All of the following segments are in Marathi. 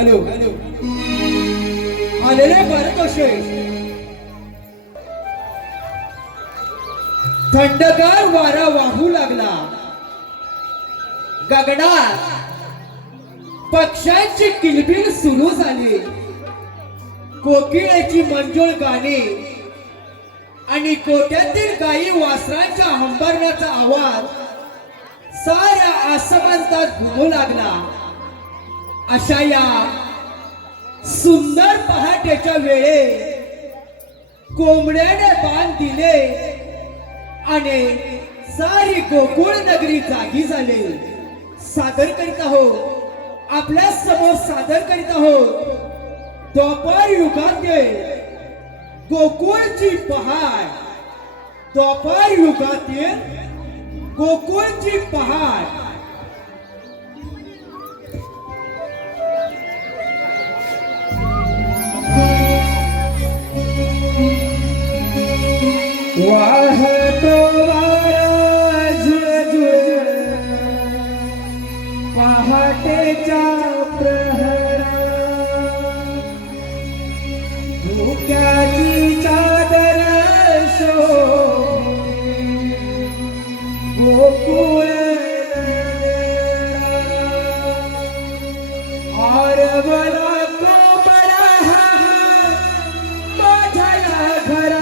हॅलो आलेले भारतवर्षे थंडगार वारा वाहू लागला. गगनात पक्ष्यांची किलबिल सुरू झाली. कोकिळेची मंजूळ गाणी आणि कोट्यातील गायी वासरांच्या हंबरण्याचा आवाज साऱ्या आसमंतात घुमू लागला. अशा या सुंदर पहाटेच्या वेळे कोंबड्याने बाण दिले आणि सारी गोकुळ नगरी जागी झाली. सादर करीत आहोत आपल्या समोर सादर करीत आहोत द्वापर युगातील गोकुळची पहाट. द्वापर युगातील गोकुळची पहाट. वाहतो वारा झुळझुळ पहाटेच्या प्रहरा. धुक्याची चादर शोभे गोकुळ आरवला कोंबडा माझ्या घरा.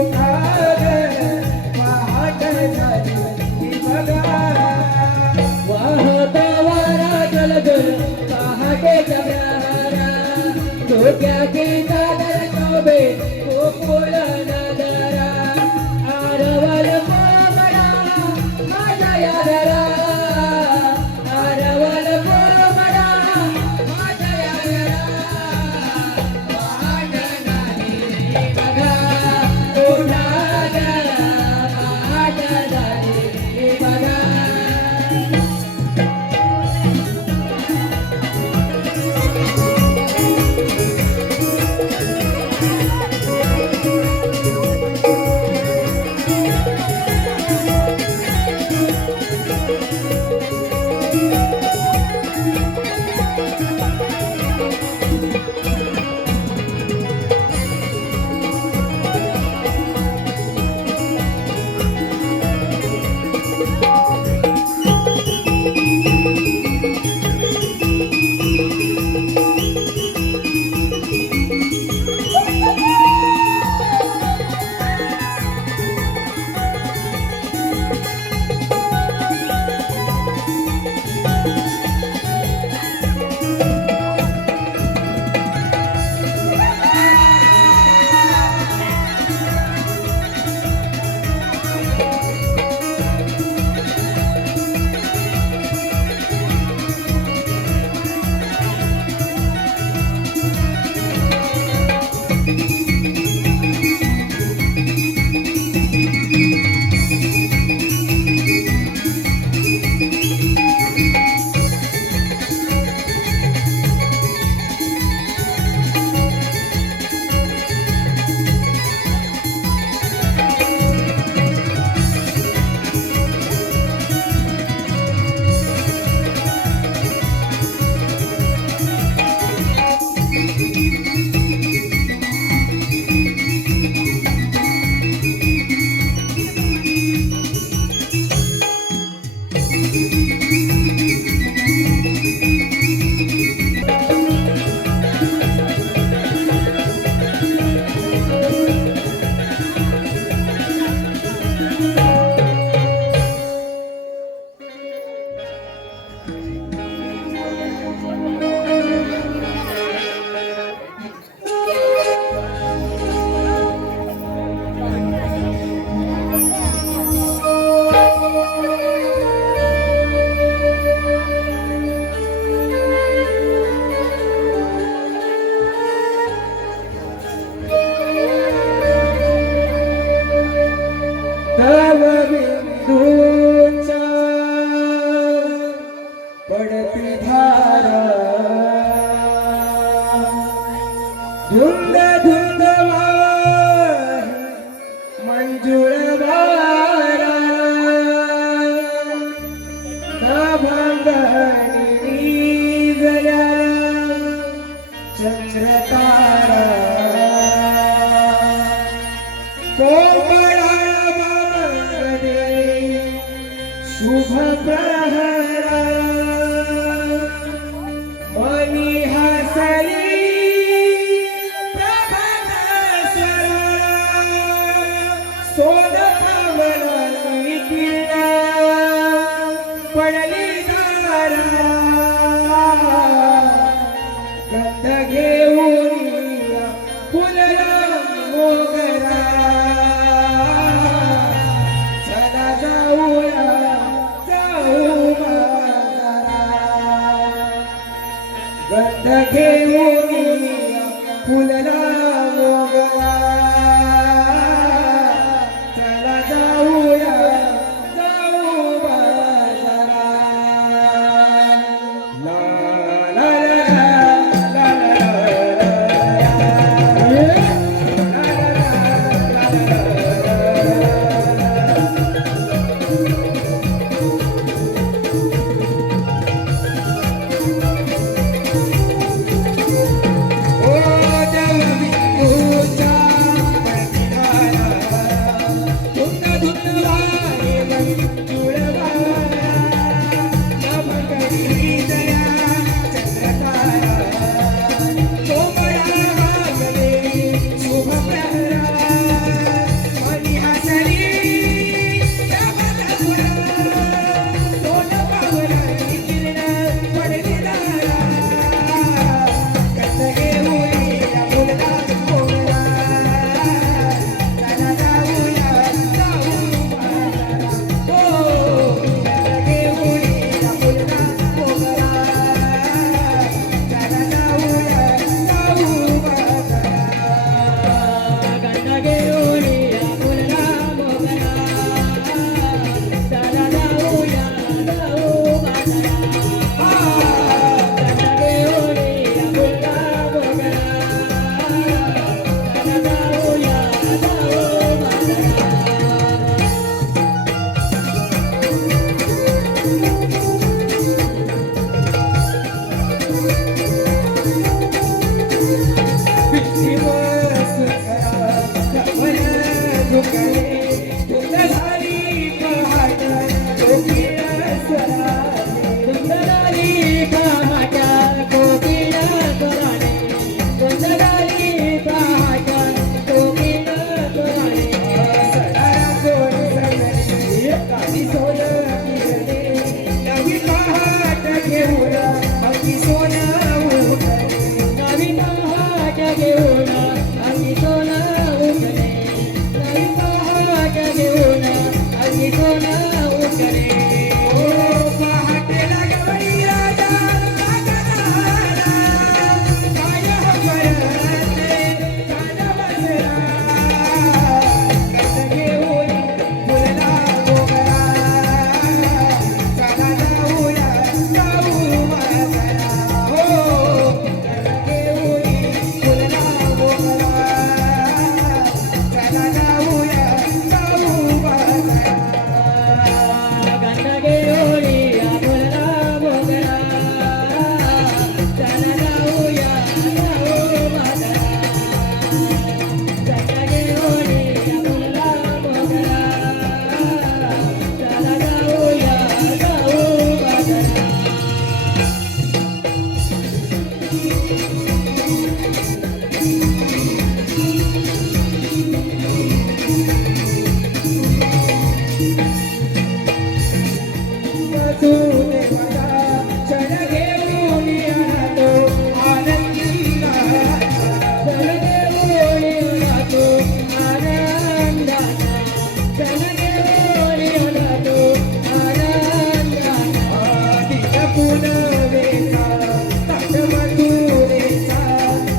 उठाग पहाट झाली बघा वाहता वारा जलगल पहाटेच्या प्रहारा डोक्याची चादर शोभे गोकुळ नगरा आरवल कोंबडा माझ्या यादरा आरवल कोंबडा माझ्या यादरा पहाट झाली बघा उठाग पहाट झाली बघा तव बिंदूचा पडती धारा धुंद धुंद वाहे मंजुळ वारा अभंगणी निजया चंद्र तारा कोमळा शुभ प्रहरा मनी हसली प्रभात स्वरा सोन कमळी किल्ला पडली दारा गंध घेऊन फुलला मोगरा चला जाऊया जाऊ बाजारा गंध घेऊन फुलला मोगरा चला जाऊया जाऊ बाजारा झुकले धुंद झाली पहाट कोकिळ स्वराने धुंद झाली पहाट कोकिळ स्वराने धुंद झाली पहाट कोकिळ स्वराने सणारा गोड सजले काळी सोन किरणे नवी पहाट घेऊन अगदी सोनं उठले नवी पहाट घेऊन अगदी सोनं उठले नवी पहाट घेऊन अगदी सोनं उठले ओ पहाटेला गवई राजा लागणारा काय हवरते कान बसरा कस घेऊन फुलला मोगरा चला जाऊया जाऊ मागरा हो कस घेऊन फुलला मोगरा चला जाऊया जाऊ मागरा गंध घेऊनी बोलला मोगरा चला जाऊया जाऊ मागरा गंध घेऊनी बोलला मोगरा चला जाऊया जाऊ मागरा वासुदेवाचा क्षण घेऊन येतो आनंदी राजा चल घेऊन राहतो आनंदाना चल घेऊन राहतो आनंदाना आदित्य पुनवेचा ताट मधुरेचा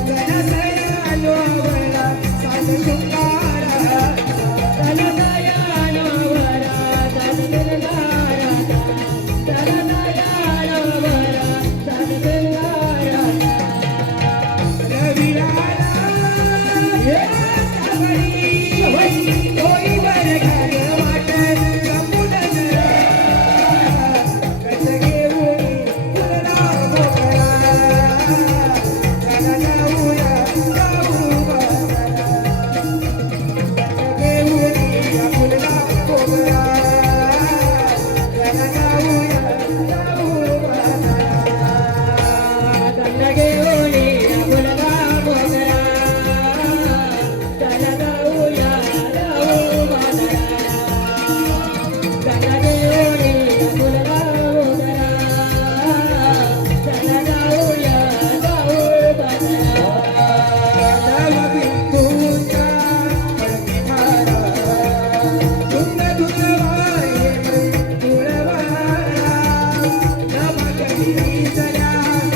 जनसयानो आवडला साध शृंगाराचा चल दयानवरा चल दयानवरा चल दयानवरा चल दयानवरा रविराला सावळी डोईवर घर वाटत कपून जरा कस घेऊन फुलला मोगरा चला जाऊया जाऊ बाजारा कस घेऊन फुलला मोगरा चला जाऊया जाऊ बाजारा गंध घेऊनी बोलला मोगरा चला जाऊया जाऊ बाजारा गंध घेऊनी बोलला मोगरा चला जाऊया जाऊ बाजारा गंध घेऊनी बोलला मोगरा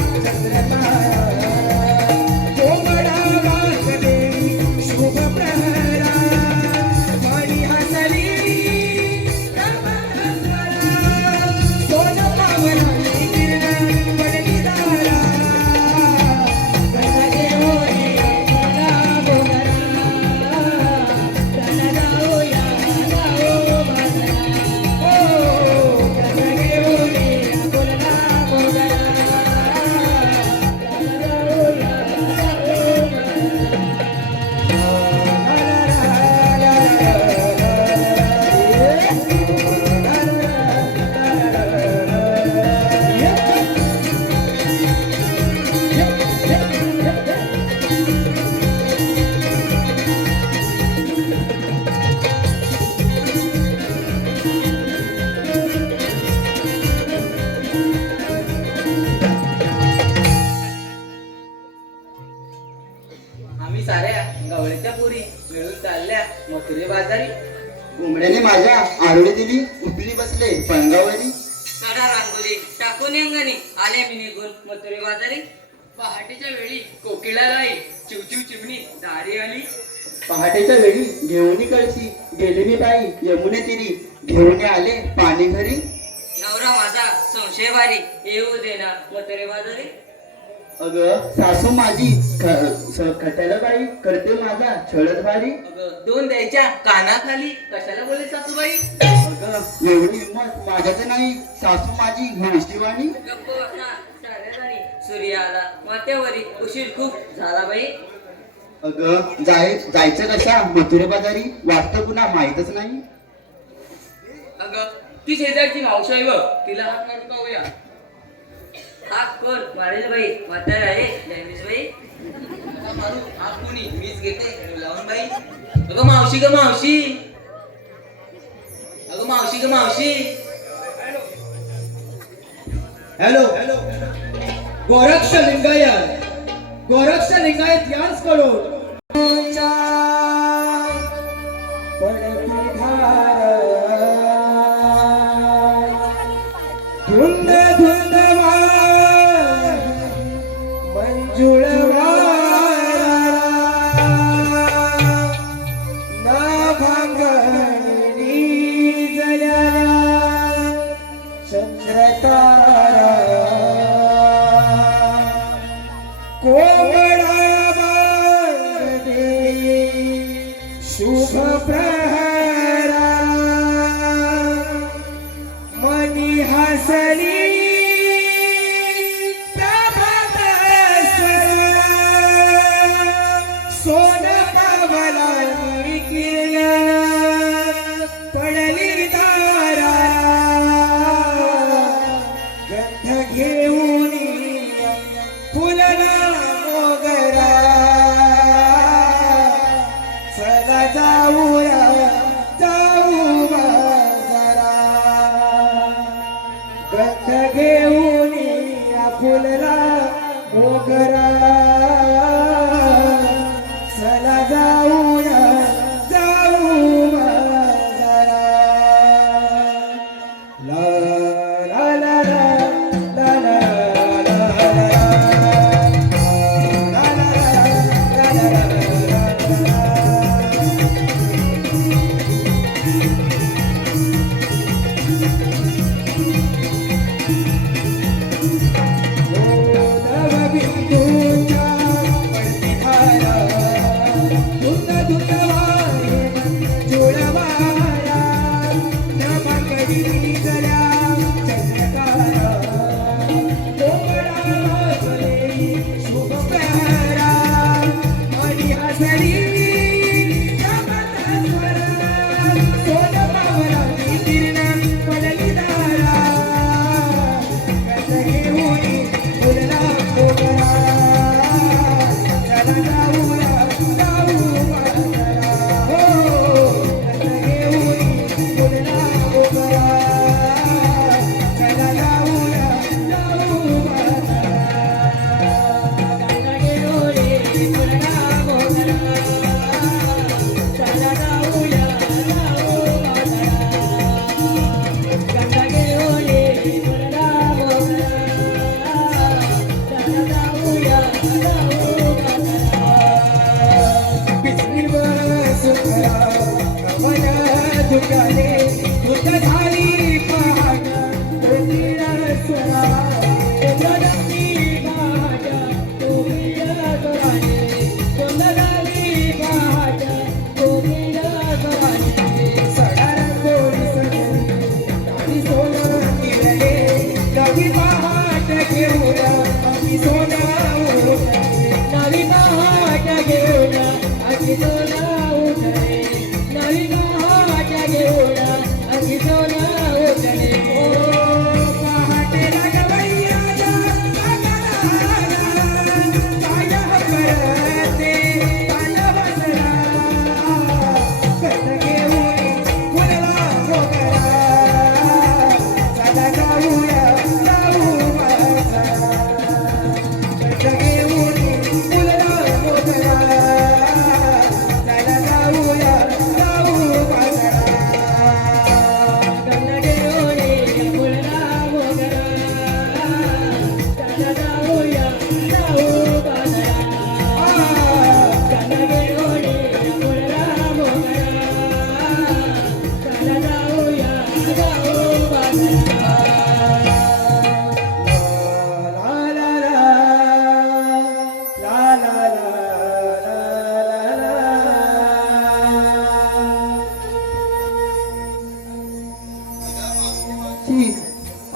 चला जाऊया जाऊ बाजारा गंध घेऊनी बोलला मोगरा चला जाऊया जाऊ आम्ही साऱ्या गवळीच्या पुरी मिळून चालल्या मथुरे बाजारी. घुमड्याने माझ्या आरोळी दिली उठली बसले पणगावरी काढा रांगोळी टाकून अंगणी आले मी निघून मथुरे बाजारी. पहाटेच्या वेळी कोकिळालाई चिवचिव चिमणी दारी आली. पहाटेच्या वेळी घेऊन कळशी गेले मी बाई यमुने तिरी घेऊन आले पाणी घरी. नवरा माझा संशय भारी येऊ देना मथुरे बाजारी. अग सासू माझी खट्याला बाई करते माझा छळत भारी. अगं दोन द्यायच्या कानाखाली कशाला बोले सासूबाई. अग एवढी हिंमत माझ्याच नाही सासू माझी घोष्टीवाणी. गप्प बसा साऱ्या सूर्य आला माथ्यावरी उशीर खूप झाला बाई. अगं जायचं कशा मथुरे बाजारी वाटतं पुन्हा माहीतच नाही. अगं ती शेजारची मावशी आहे बघ, तिला हाक मारून पाहूया. हाक कोण मारेल बाई, म्हातार आहे डॅमेज बाई. नका मारू हाक कोणी, मीच घेते लावून बाई. अगं मावशी ग मावशी, अगं मावशी ग मावशी. हॅलो गोरक्ष लिंगायत, गोरक्ष लिंगायत यांस कडून धुंद धुंद मंजुळ ना भांगणी जल्या चंद्रतारा कोमळा बांधे शुभ प्रहरा मनी हसली प्रभात स्वरा सोन पावला किरल्या पडली दारा गंध घेऊन फुलला मोगरा सदा जाऊया जाऊ बाजारा गंध घेऊन फुलला मोगरा सदा जाऊया जाऊ बाजारा. ला ला ला ला ला ला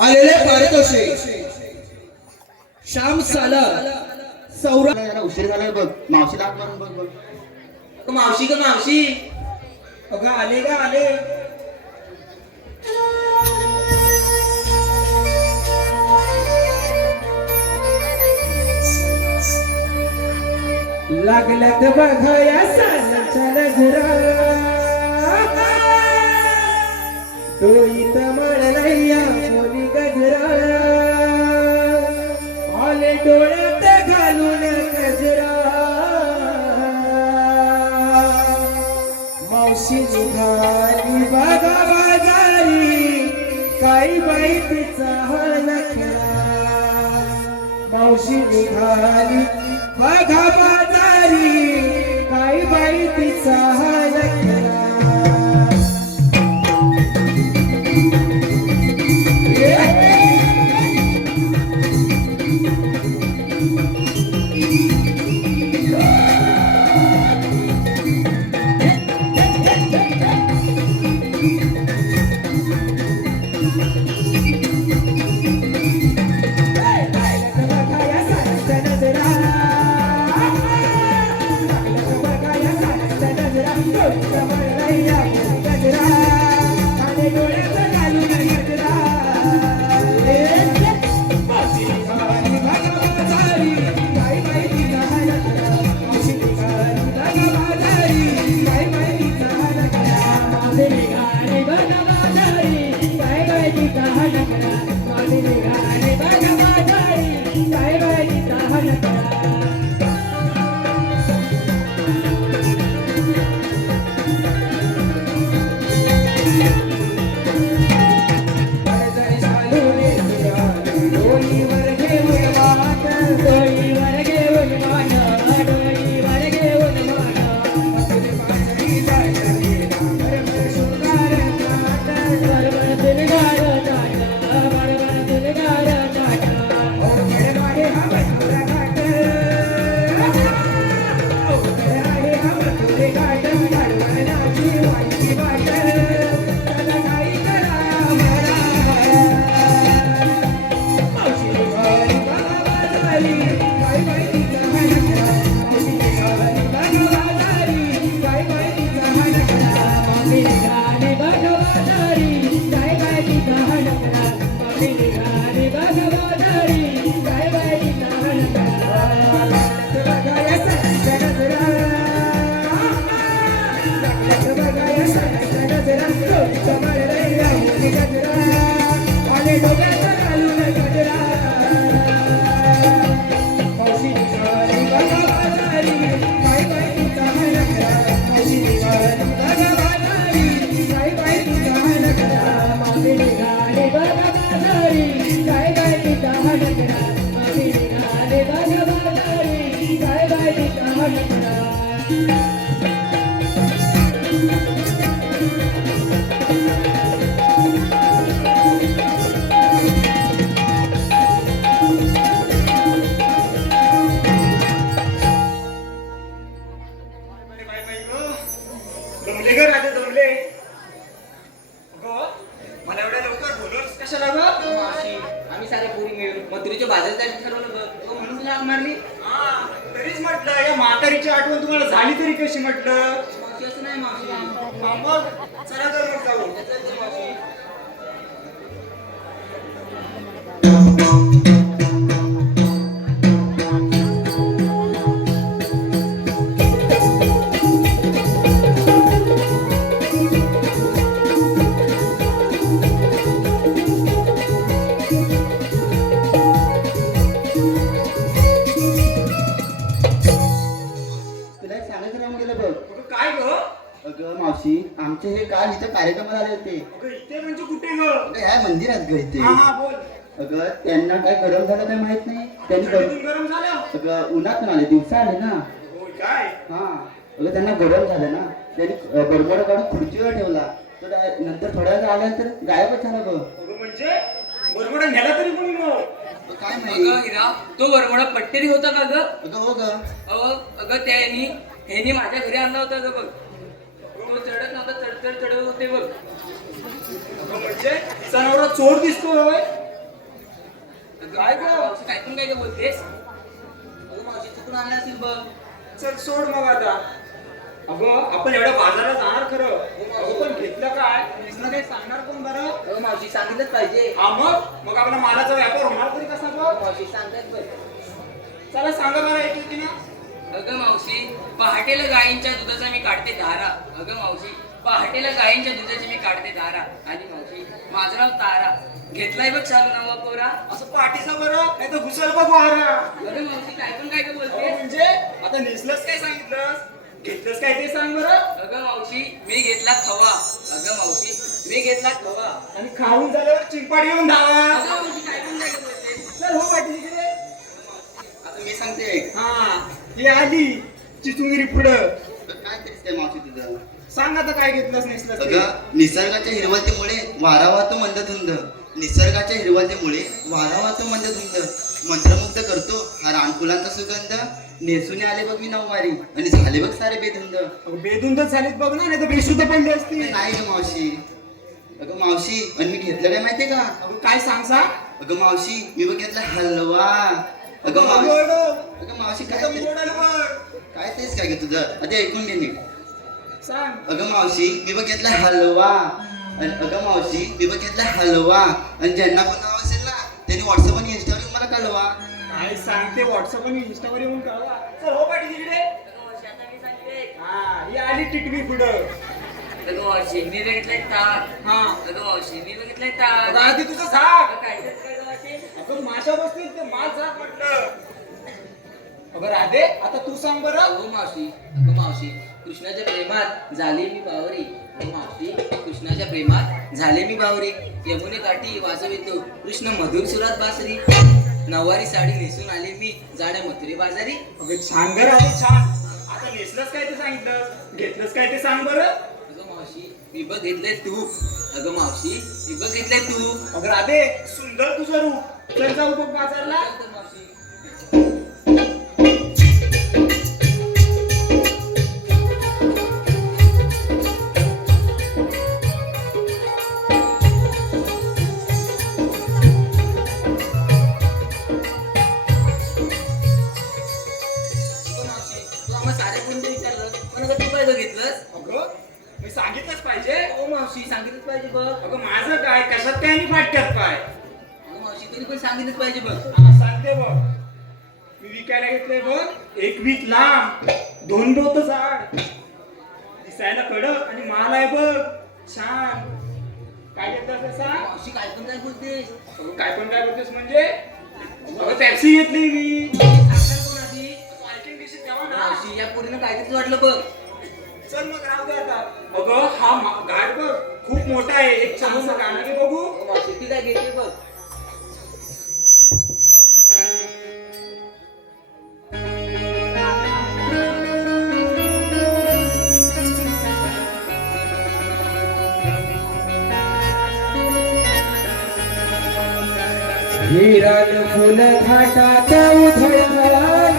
आलेले पारितोषिक श्याम साला सौरा उशीर झाला बघ. मावशी लाग मारून बघ बघ. अगं मावशी ग मावशी. अगं आले का आले. लागल्यात बघया सानच्या नजरा डोईत मळलया कोणी गजरा आले डोळ्यात घालून गजरा मावशी निघाली बघा बाजारी काही बाई तिचा नखरा मावशी निघाली बघा बाजारी काही बाई तिचा नखरा आम्ही सारे पोरी मिळून मथुरेच्या बाजारात जायचं ठरवलं बघ. म्हणून तुला हाक मारली. तरीच म्हटलं या म्हातारीची आठवण तुम्हाला झाली तरी कशी म्हटलं. मावशी असं नाही मावशी. मग चला तर मग जाऊ. मावशी काय ग. अगं मावशी आमचे हे काल इथं कार्यक्रमाला आले होते. अगं इथे म्हणजे कुठे ग. अगं ह्या मंदिरात ग इथे. हा बोल. अगं त्यांना काय गरम झालं काय माहित नाही. त्यांनी गरम झालं. अगं उन्हातून आले दिवसा आले ना. काय. हा अगं त्यांना गरम झालं ना. त्यांनी बरबडा काढून खुर्चीवर ठेवला तर नंतर थोड्या वेळ आल्यानंतर गायबच झाला ग. अगं म्हणजे बरबडा नेला तरी कोणी मग. काय अगं माहिती. हिरा तो बरमोडा पट्टेरी होता का ग. अगं हो ग. अगं त्यानी ह्यानी माझ्या घरी आणला होता ग बघ. तो चढत नव्हता चढत होते बघ. अगं म्हणजे तिचा नवरा चोर दिसतो होय. काय ग मावशी काय पण काय बोलतेस. अगं मावशी चुकून आणला असेल बघ. चल सोड मग आता. अगं आपण एवढ्या बाजारात जाणार खरं, अगं पण घेतलं काय दिसलं काही सांगणार कोण बरं? अगं मावशी सांगितलंच पाहिजे. हा मग आपला मालाचा व्यापार होणार तरी कसा बघ? मावशी सांगतात बघ. चला सांगा मला एक ना. अगं मावशी पहाटेला गायींच्या दुधाचा मी काढते धारा. अगं मावशी पहाटेला गायींच्या दुधाची मी काढते धारा. आणि मावशी माझं नाव तारा. घेतलाय बघ चालू नावा पोरा. असं पाठीचा बरं नाही तर घुसल बघ वारा. अगं मावशी काय पण काय बोलते. म्हणजे आता नेसलंच काय सांगितलंस, घेतलंस काय ते सांग बरं. अगं मावशी मी घेतला खवा. अगं मावशी मी घेतला खवा. आणि खाऊन झाल्यावर चिंपाड येऊन धावा. अगं मावशी काय पण काय बोलते. चल हो पाटील इकडे. आता मी सांगते ऐक. हा ही आली चिचुंगिरी पुढं. काय तरीच काय मावशी तुझं. सांग आता काय घेतलंस नेसलंस ते. अगं निसर्गाच्या हिरवळतेमुळे वारा वाहतो मंदधुंद. निसर्गाच्या हिरवळतेमुळे वारा वाहतो मंदधुंद. मंत्रमुग्ध करतो हा रानफुलांचा सुगंध. नेसून आले बघ मी नऊवारी आणि झाले बघ सारे बेधुंद. अगं बेधुंदच झालीत बघ ना, नाही तर बेशुद्ध पडली असती. नाही ग मावशी. अगं मावशी आणि मी घेतलं काय माहितीये का. अगं काय सांग. अगं मावशी मी बघ घेतला हलवा. अगं मावशी अगं मावशी काय तेच काय ग तुझं. आता ऐकून घे नीट. सांग. अगं मावशी मी बघ घेतला हलवा. आणि अगं मावशी मी बघ घेतला हलवा. आणि ज्यांना पण नाव असेल ना त्यांनी व्हॉट्सअप आणि इंस्टावर येऊन मला कळवा. काय सांगते व्हॉट्सअप आणि इंस्टावर येऊन कळवा. चल हो पाटील इकडे. अगं मावशी आता मी सांगते. हा ही आली टिटवी पुढं. अगं मावशी मी बघितलाय ताक. हा अगं मावशी मी बघितलाय ताक. अगं आधी तुझं सांग. अगं काय तेच काय गं मावशी. अगं माशा बसतील ते माल झाक म्हटलं. अगं राधे आता तू सांग बरं. अगं मावशी कृष्णाच्या प्रेमात झाले मी बावरी. अगं मावशी कृष्णाच्या प्रेमात झाले मी बावरी. यमुने काठी वाजवितो कृष्ण मधुर सुरात बासरी. नऊवारी साडी नेसून आले मी जाड्या मथुरे बाजारी. अगं छान ग राधे छान. आता नेसलंस काय ते सांगितलं, घेतलंस काय ते सांग बरं. अगं मावशी मी बघितलंय तू. अगं मावशी मी बघितलंय तू. अगं राधे सुंदर तुझं रूप. चल जाऊ बघ बाजारला. तर मावशी तू आम्हाला सारे कोण विचारलं पण अगं तू काय बघितलंस. अगं मी सांगितलंच पाहिजे. ओ मावशी सांगितलंच पाहिजे बघ. अगं माझं काय कशात काय आणि फाटक्यात काय. अगं मावशी तरी पण सांगितलंच पाहिजे बघ. हा, सांगते बघ. मी विकायला घेतलंय बघ 1 वीट लांब 2 डोत जाड. दिसायला कडक आणि माल आहे बघ छान. काय घेतलं असं सांग. मावशी काय पण काय बोलतेस. अगं काय पण काय बोलतेस म्हणजे. अगं टॅक्सी घेतली मी. सांगणार कोण आधी. पार्किंग दिवशी तेव्हा ना. मावशी या पोरीनं काहीतरीच वाटलं बघ. चल मग राहू दे आता. अगं हा घाट बघ खूप मोठा आहे. एक छानसं गाणं घे बघू. ओ मावशी ती काय घेते बघ. हिरण फुल घाटात उधळवान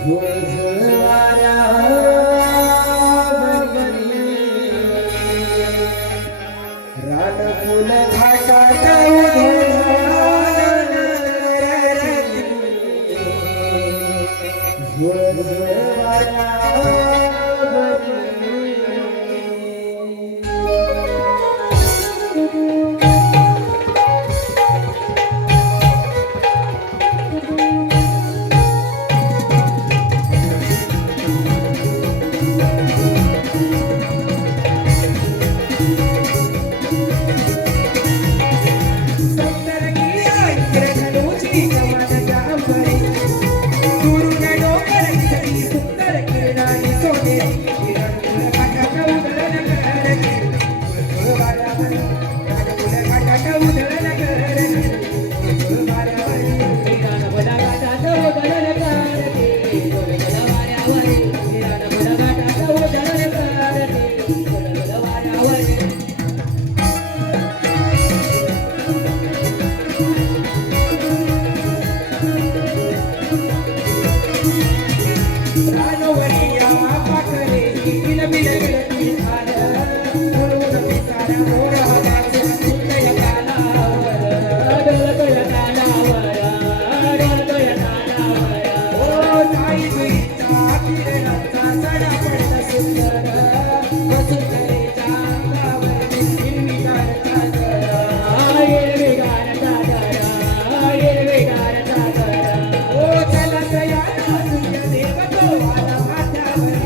झुळझुळवाऱ्या बरबरी. रान फुल घाटात उधळवान झुळझुळवाऱ्या बरबरी. मोर हवाच सुंदर कानावर, डोल डोल कानावर. सुंदर वसुंधरेच्या अंगावर हिरवीगार चादर हिरवीगार चादर हिरवीगार चादर ओ चला तयार सूर्यदेव तो आला माथ्यावर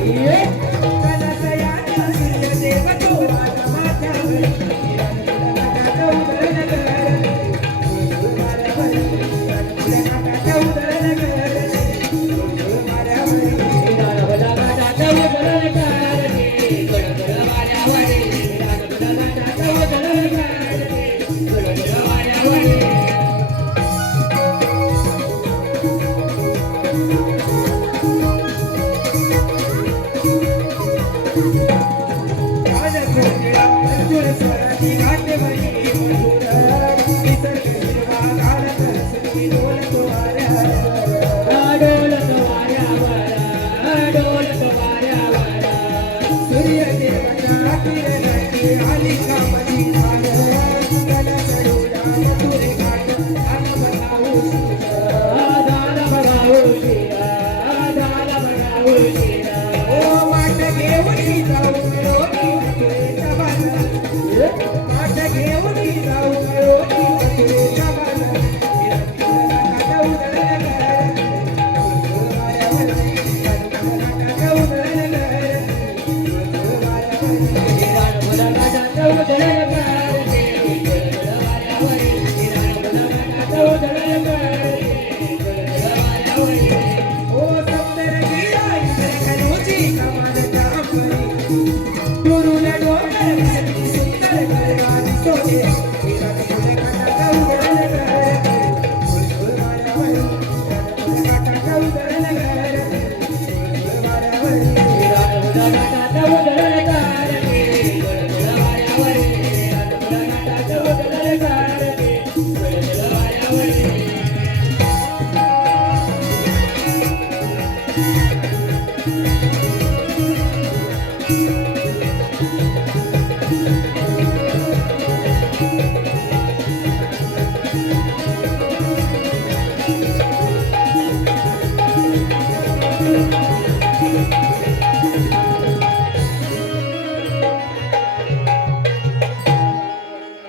चला तयार सूर्यदेव तो आला माथ्यावर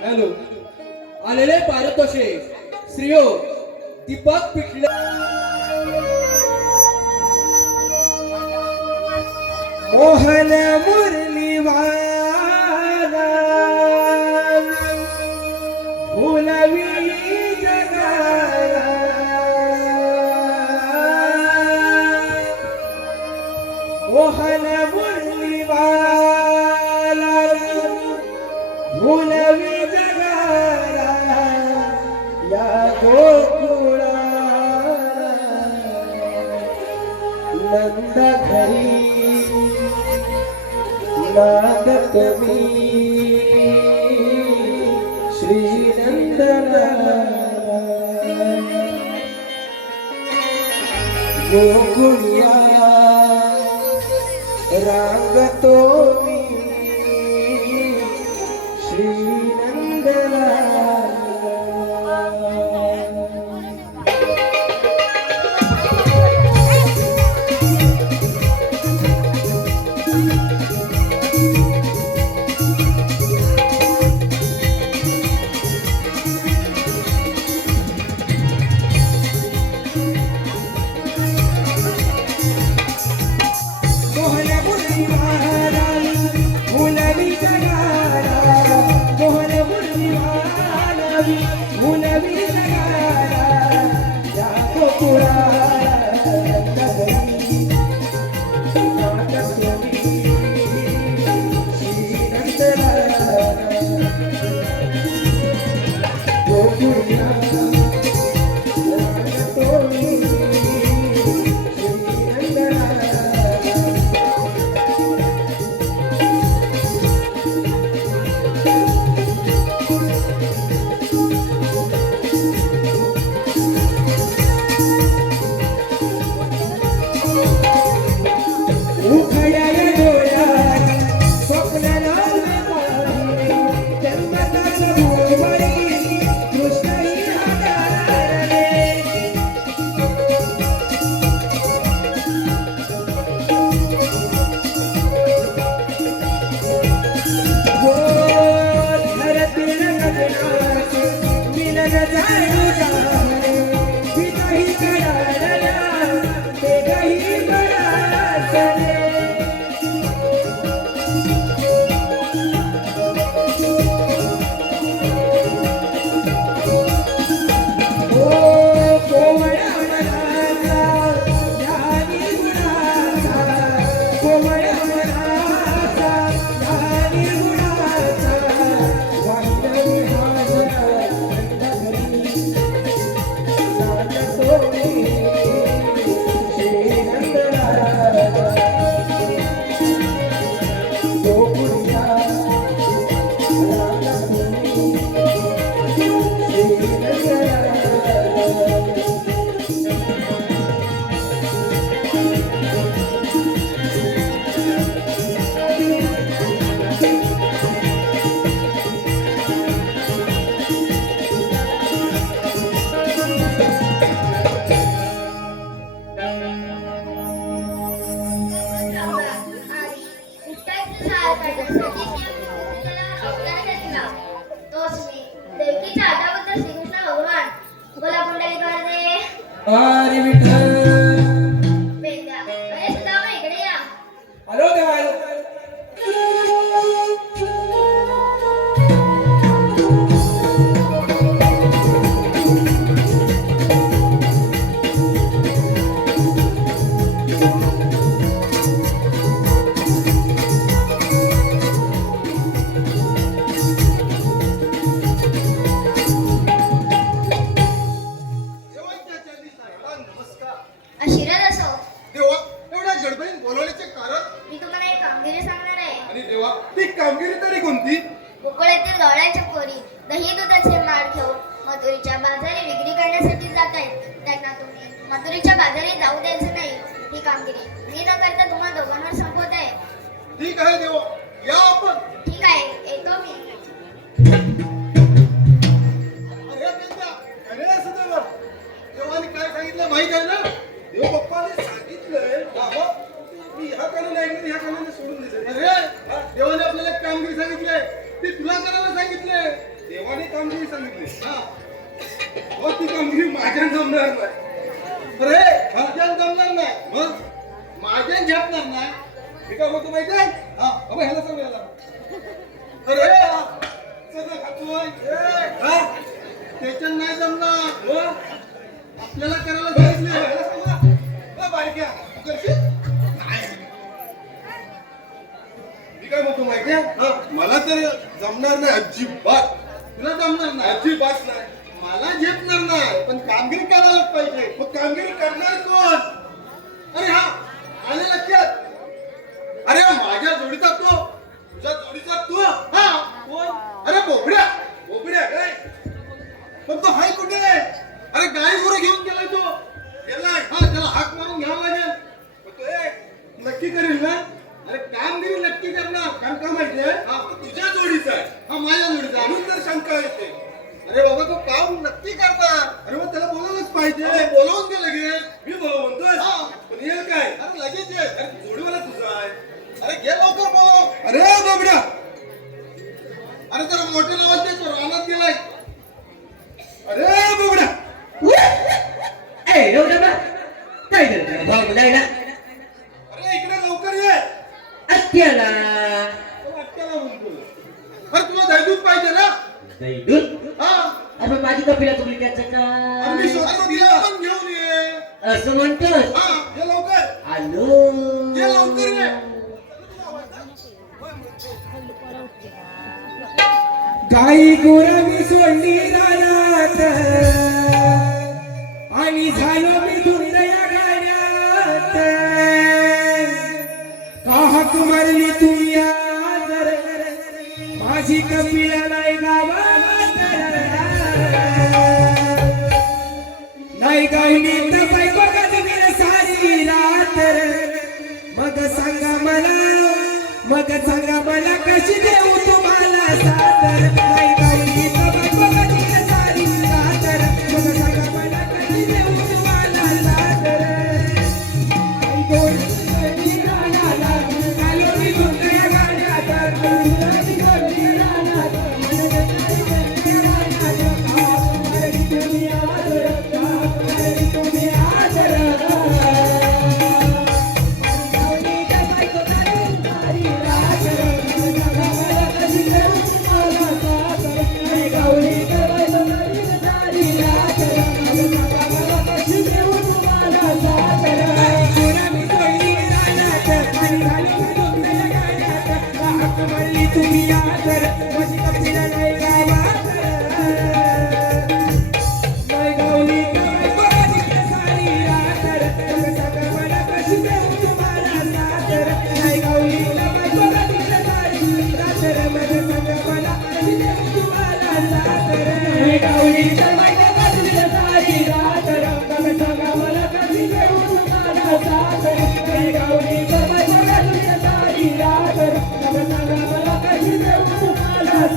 हॅलो आलेले पारितोषिक श्रीयो दीपक पिटले मोहन मुरली वाला फुलवी जगाला मोहन मुरली वाला फुलवी जगाला या गोकुळा नंद घरी नागत मी श्री गोकुळिया रांगतो मी श्री उखड्या करण्यासाठी त्याला अवतार घेतला. तोच मी देवकीच्या आटाबद्दल श्रीकृष्ण भगवान. बोला पुंडलिकाने हरी विठ्ठल. वेद्या. अरे सुदामा इकडे या. आलो देवा आलो. आशीर्वाद असो. देवा एवढ्या गडबडीत बोलवण्याचे कारण मी तुम्हाला एक कामगिरी सांगणार आहे. आणि देवा ती कामगिरी तरी कोणती? गोकुळ येथील गवळ्याच्या पोरी दही दुधाचे माळ घेऊन मथुरीच्या बाजारी विक्री करण्यासाठी जात आहेत. त्यांना तुम्ही मथुरीच्या बाजारी जाऊ द्यायचं नाही. ही कामगिरी मी न करता तुम्हा दोघांवर संपवत आहे. ठीक आहे देवा, या आपण. ठीक आहे, येतो मी. अरे बेटा, अरे असं देवा देवाने काय सांगितलं माहित आहे ना? देव बाप्पाने सांगितलंय बाबा मी ह्या कानाने ऐकलं ह्या कानाने सोडून दिलं. अरे हा, देवाने आपल्याला एक कामगिरी सांगितली ती तुला करायला सांगितले. देवाने कामगिरी सांगितली हा हो, ती कामगिरी माझ्या जमणार नाही. अरे माझ्या जमणार नाही. मग माझ्या झेपणार नाही. मी काय म्हणतो माहिती आहे? हा बाबा ह्याला सांग याला. अरे सगळं खातोय हा त्याच्यात नाही जमणार. हो आपल्याला करायला सांगितलं. ह्याला सांगा बारक्या तू करशील नाही. मी काय म्हणतो माहिती आहे? मला तर जमणार नाही अजिबात. तुला जमणार नाही अजिबात नाही. मला झेपणार नाही. पण कामगिरी करायलाच पाहिजे. मग कामगिरी करणार कोण? अरे हा आले लक्षात. अरे माझ्या जोडीचा तो तुझ्या जोडीचा तू हा कोण? अरे बोबड्या बोबड्या काय पण तो हाय कुठे? अरे गाय गुरं घेऊन गेलाय तो. गेलाय हा त्याला हाक मारून घ्यावं लागेल. पण तो नक्की करेल ना? अरे कामगिरी नक्की करणार. कारण का माहितीये हा तो तुझ्या जोडीचा आहे हा माझ्या जोडीचा म्हणून तर शंका येते. अरे बाबा तो काम नक्की करणार. अरे मग त्याला बोलायलाच पाहिजे. बोलवून दे लगेच. मी बोलव म्हणतोय पण येईल काय? अरे लगेच ये. अरे जोडीवाला तुझा आहे. अरे घे लवकर बोलव. अरे बाबड्या अरे जरा मोठे नावात दे. तो रानात गेलाय. अरे बाबड्या ए एवढं काय करतो भाऊ बोलायला अरे इकडे लवकर ये. अत्याला तो वाटत्याला म्हणतो. अरे तुला दैदूत पाहिजे ना? दैदूत हा अरे माझी कपिला तुम्ही त्याचं अरे मी का स्वतः तिला पण घेऊन ये. असं म्हणतोस हा ये लवकर आलो ये लवकर ये. गाई गुरं मी सोडली रानात आणि झालो मी धुंद या गाण्यात. का हाक मारली तुम्ही आदर माझी कपिला नाही गावात. नाही गावली तर बायको गजबीर सारी रात. मग सांगा मला कशी देऊ तुम्हाला सादर. नाही गावली तर बायको गजबीर सारी रात. मग सांगा मला कशी देऊ तुम्हाला सादर. आई गोडी रानाला आलो मी धुंद या गाण्यात. गुलाबी गोडी रानात तुम्ही आदर तुम्ही आदर. तुम्ही आदर माझी कपिला नाही गावात. नाही गावली सारी रात. मग सांगा मला कशी देऊ तुम्हाला सादर. नाही गावली सारी रात. मग सांगा मला कशी देऊ तुम्हाला सादर. नाही गावली सारी रात. मग सांगा मला कशी देऊ तुम्हाला सादर. नाही गावली सारी रात. मग सांगा मला कशी देऊ तुम्हाला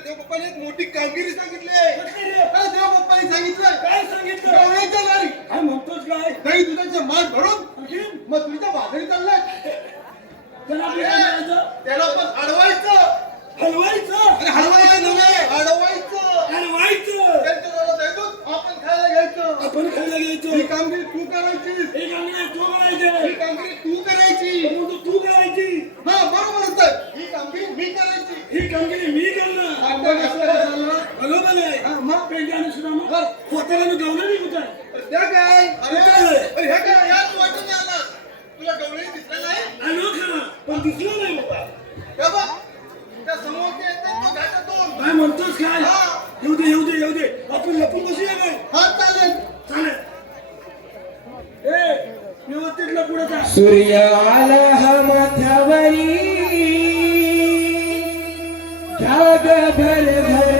देवबाप्पाने एक मोठी कामगिरी सांगितली देवबाप्पाने सांगितलं काय सांगितलं गवळ्याच्या दारी काय म्हणतोस काय दही दुधाचे माठ भरून आणखीन? मग तुझ्या बाजारी चाललाय त्याला आपलं काय करायचं? त्याला पण अडवायचं हलवायचं अरे हलवायचं नव्हे अडवायचं हलवायचं त्यांच्याजवळ द्यायचं आपण खायला घ्यायचं आपण खायला ही घ्यायचं कामगिरी तू करायची एक अंगणे तू ही करायचं कामगिरी तू करायची म्हणतो तू करायची हा बरोबरच आहे ही कामगिरी मी करायची ही कामगिरी मी करणार आता कसं झालं बरोबर आहे हा, मग? पेंटाने सुद्धा मग स्वतःला मी गवलं नाही कुठं अरे त्या काय अरे हे काय याच वाटून आला तुला गवळी दिसला नाही आलो खरा पण दिसलं नाही बाबा हे बघ त्या समोर ते येतात तो घाटातून काय म्हणतोस काय हा. येऊ दे येऊ दे येऊ दे आपण लपून बसूया काय हा चालेल चालेल ए व्यवस्थित लपून जा सूर्य आला हा माथ्यावरी घ्या ग भर भर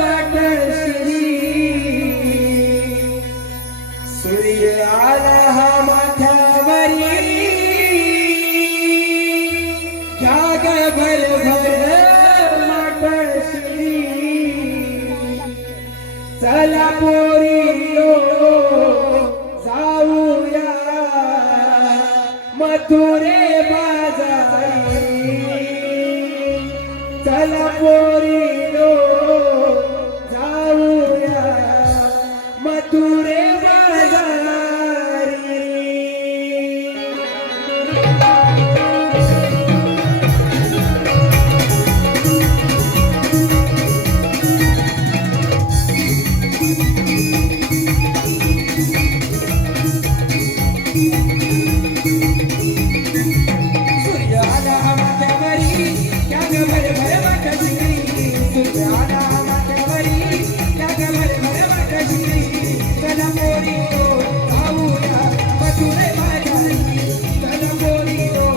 वाटश्री सूर्य आला हा माथ्यावरी घ्या ग भर भर वाटश्री चला पोरीनो जाऊया मथुरे बाजारी चला पोरीनो जाऊया मथुरे बाजारी सूर्य आला माथ्यावरी त्या भर भर वाटश्री सूर्य आला माथ्यावरी त्या भर भर वाटश्री चला पोरीनो जाऊया मथुरे बाजारी चला पोरीनो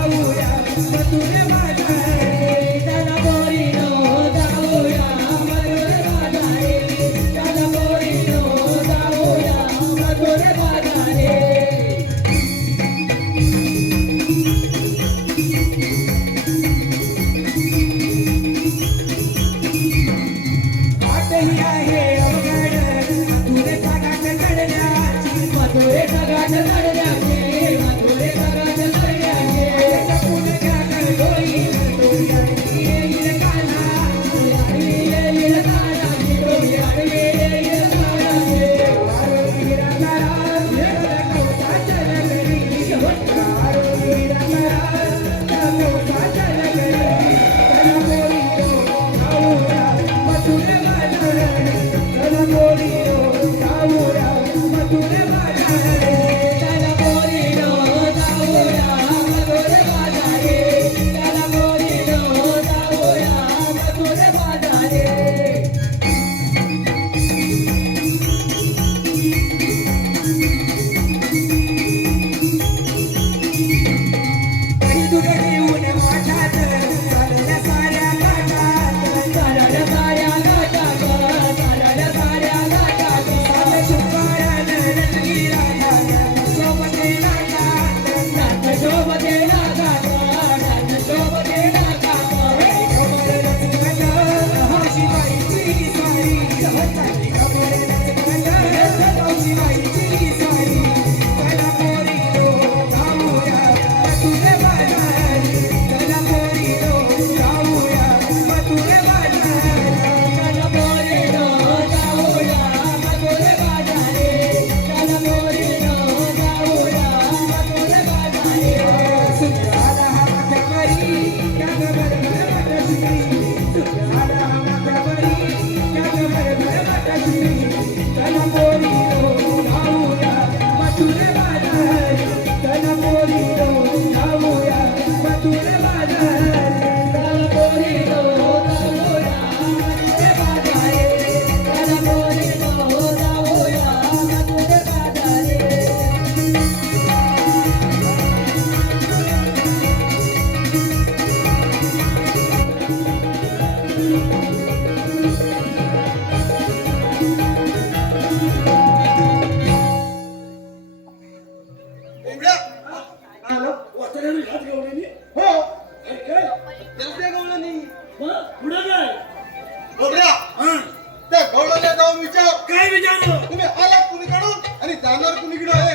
जाऊया मथुरे बाजारी चला पोरीनो जाऊया मथुरे बाजारी चला पोरीनो जाऊया मथुरे बाजारी वाटही आहे अवघड मथुरेचा घाट चढण्याची मथुरेचा घाट चढण्याची मथुरेचा घाट चढण्याची जपून घ्या गडोई डोई अडवी येईल काना येईल काना डोई अडवी येईल काना आरोग्य राजाराज कौसाच्या नगरी आरोग्य राजाराज कौसाच्या नगरी चला पोरीनो जाऊया मथुरे बाजारी चला पोरीनो जाऊया मथुरे बाजारी चला पोरीनो जाऊया मथुरे बाजारी चला पोरीनो जाऊया मथुरे बाजारी दही दूध घेऊन माठात चालल्या साऱ्या घाटात चालल्या साऱ्या घाटात चालल्या साऱ्या घाटात सात शुक्रानं रंगी राधा सोबते नाकात सोबते नाकात सोबते नाकात कमर रचकट हौशीबाईची सारी कमर रचकट हौशीबाईची सारी चला पोरीनो जाऊया मथुरे बाजारी चला पोरीनो जाऊया मथुरे बाजारी चला पोरीनो जाऊया मथुरे बाजारी चला पोरीनो जाऊया मथुरे बाजारी सूर्य आला हा माथ्यावरी त्या भर भर वाटश्री सूर्य आला हा माथ्यावरी त्या भर भर वाटश्री चला पोरीनो जाऊया मथुरे बाजारी चला पोरीनो जाऊया मथुरे बाजारी चला पोरीनो जाऊया मथुरे बाजारी चला पोरीनो जाऊया मथुरे बाजारी एवढ्या आलो वाचण्याने घात गवळणी हो काय त्याला त्या गवळणी मग पुढं काय बोबड्या, हा, त्या गवळ्याला जाऊन विचार काय विचारू तुम्ही आलात कुणीकडून आणि जाणार कुणीकडे आहे.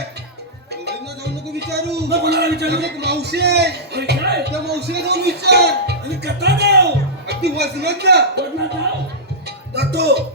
गवळ्यांना जाऊन नको विचारू. मग कोणाला विचारू एक मावशी आहे, होय काय त्या मावशीला जाऊन विचार. आणि कथा जाऊ अगदी वजनाच्या. वरना जाऊ जातो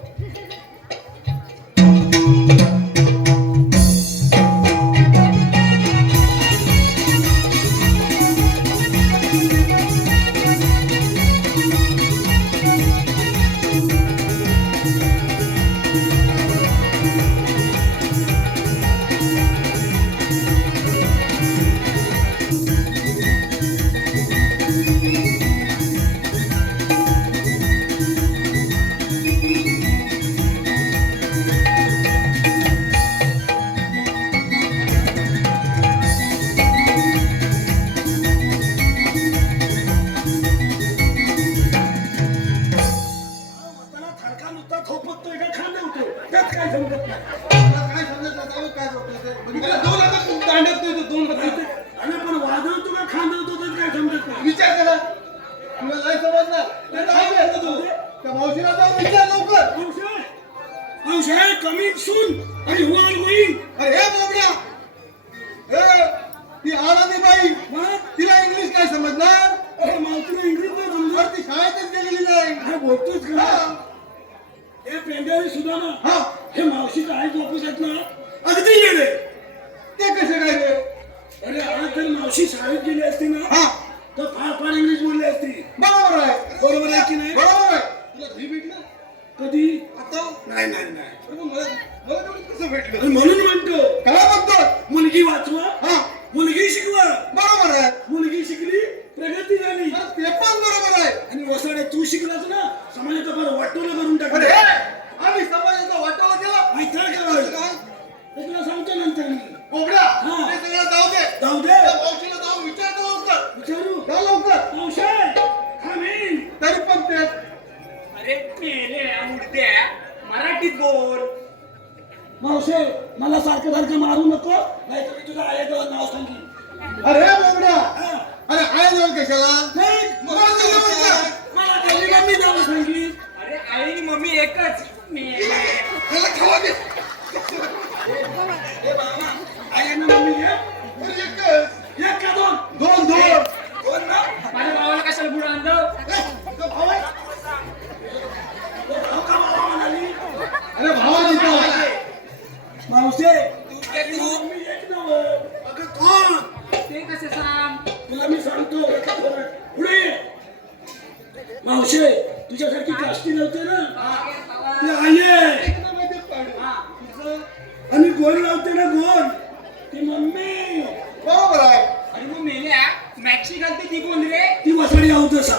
त्याला थरका नुसता थोपटतोय का खांदवतो त्यात काय समजत नाही तुला काय समजत नाही, काय होतं ते? बघितलं? दोन हातात तू दांडवतोय तो, दोन हातात. आणि पण वाजवतो का खांदवतो त्यात काय समजत नाही विचार करा. तुला नाही समजणार. ते काय करतो तू? त्या मावशीला जाऊन विचार लवकर. औषध कमी सून आणि हुवाल होईल अरे हे बोबड्या, हे, ती आराधी बाई, मग तिला इंग्लिश काय समजणार? अरे मावतीला इंग्लिश नाही समजत अरे ती शाळेतच गेलेली नाही. काय बोलतोच का हा, हे पेंड्याने सुद्धा ना हा. हे मावशीचं आई ऑफिस आहेत ना अगदी येणे ते कसे काय रे? अरे आज जर मावशी शाळेत गेली असती ना हा, तर फार फार इंग्लिश बोलली असती बरोबर आहे. बरोबर आहे की नाही बरोबर आहे. तुला घरी भेटलं? कधी आता? नाही नाही नाही अरे मग मला तेवढं कसं भेटलं? आणि म्हणून म्हणतो काय म्हणतो? मुलगी वाचवा हा, मुलगी शिकवा बरोबर आहे. मुलगी शिकली प्रगती झाली अरे ते पण बरोबर आहे. आणि वसाडे तू शिकलास ना समाजाचं फार वाटोलं करून अरे टाकलं हे, आम्ही समाजाचा वाटोळा केला. माहिती आहे का कसं काय? ते तुला सांगतो नंतर मी बोबड्या, हा. ते सगळं जाऊ दे. जाऊ दे त्या मावशीला जाऊन विचार कर लवकर. विचारू जा लवकर. औषध खामीन तरी पण ते अरे मेले मुर्द्या मराठीत बोल मावशे मला सारखं सारखं मारू नको नाही तर मी तुझं आईचं नाव सांगेन अरे बोबड्या, हा. अरे आय जाऊन कशाला? नाही, मला तुला विचार. मला त्याची मम्मी नाव सांगितली अरे आई आणि मम्मी एकच त्याला खावा दे. आई आणि मम्मी अरे एकच. एक का दोन दोन दोन. दोन ना माझ्या भावाला कशाला पुढे आणलं तो भाऊ आहे. भाऊ का भावा म्हणाली अरे भावा दिसतो. मावशे तू मम्मी एक नव अगं कोण ते कसे सांग तुला मी सांगतो एका फरक. पुढे ये. मावशे तुझ्यासारखी काष्टी नव्हते ना ते आये आणि गोल लावते ना गोल ती मम्मी बरोबर आहे. आणि मग मेल्या मॅक्सी घालते ती कोण रे ती वसाडी आहोत तसा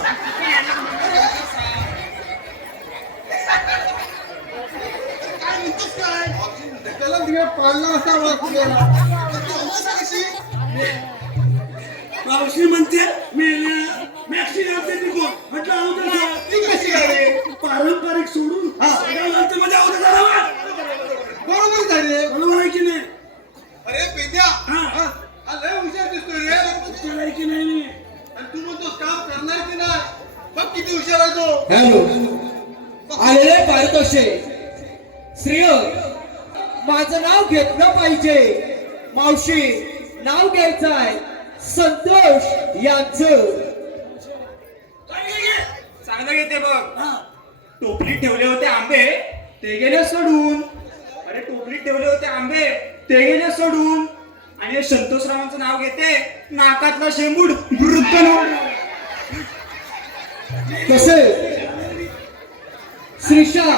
काय म्हणतोस काय? त्याला तिकडे पाळणा असा वाचलेला. तू अवस्था कशी? मावशी म्हणते मेल्या मॅक्सी घालते ती कोण म्हटलं आहोत तसा ती कशी काय रे? पारंपरिक सोडून सगळ्या घालते म्हणजे आहोत तसा बरोबर झाले. बरोबर आहे की नाही अरे पेद्या, हा. हा, हा लय हुशार दिसतोय रे. हुशार आहे की नाही मी आणि तू म्हणतोस काम करणार की नाही? बघ किती हुशार आहे तो. हॅलो आलेले पारितोषे श्रेय माझं नाव घेतलं पाहिजे मावशी नाव घ्यायचं आहे संतोष यांचं चांगलं घेते बघ टोपलीत ठेवले होते आंबे ते गेले सोडून अरे टोपलीत ठेवले होते आंबे ते गेले सोडून आणि हे संतोषरावांचं नाव घेते नाकातला शेंबूड वृद्ध कसे श्रीशा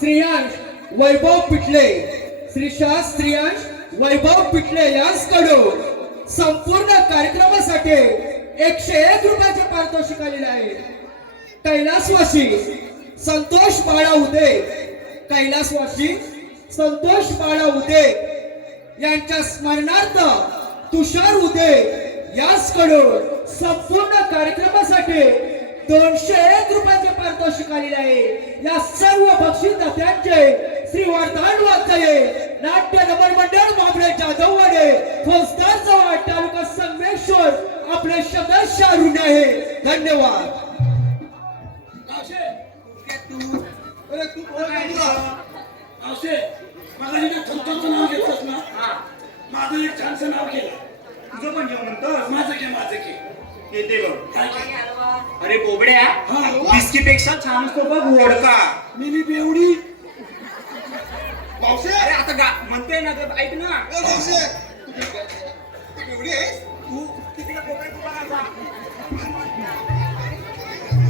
श्रेयांश वैभव पिटले श्रीशा श्रेयांश वैभव पिटले यांच्याकडून संपूर्ण कार्यक्रमासाठी 101 रुपयाचे पारितोषिक आलेले आहे कैलासवासी संतोष बाळा उदे कैलासवासी संतोष बाळा उदे यांच्या स्मरणार्थ तुषार उदे याचकडून संपूर्ण कार्यक्रमासाठी 201 रुपयाचे पारितोषिक आलेले आहे या सर्व बक्षीसदात्यांचे श्री वर्धमान वाचये नाट्य नगर मंडळ बाबळे जाधववाडे फौजदार चव्हाण तालुका संगमेश्वर आपले सदस्य ऋण आहे धन्यवाद तू अरे तू कोण आहे तुला? असे मगाशी ना थंतचं नाव घेतलंस ना हा माझं एक छानसं नाव केलं तुझं पण जेवण म्हणतोस माझं के येते बघ काय केलं अरे बोबड्या हा. बिस्कीपेक्षा छान असतो बघ वोडका मिनी बेवडी मावशे अरे आता म्हणते ना ते ऐक ना ए, मावशे तू एवढी आहेस तू तिकडे बोबड्या तू बघा.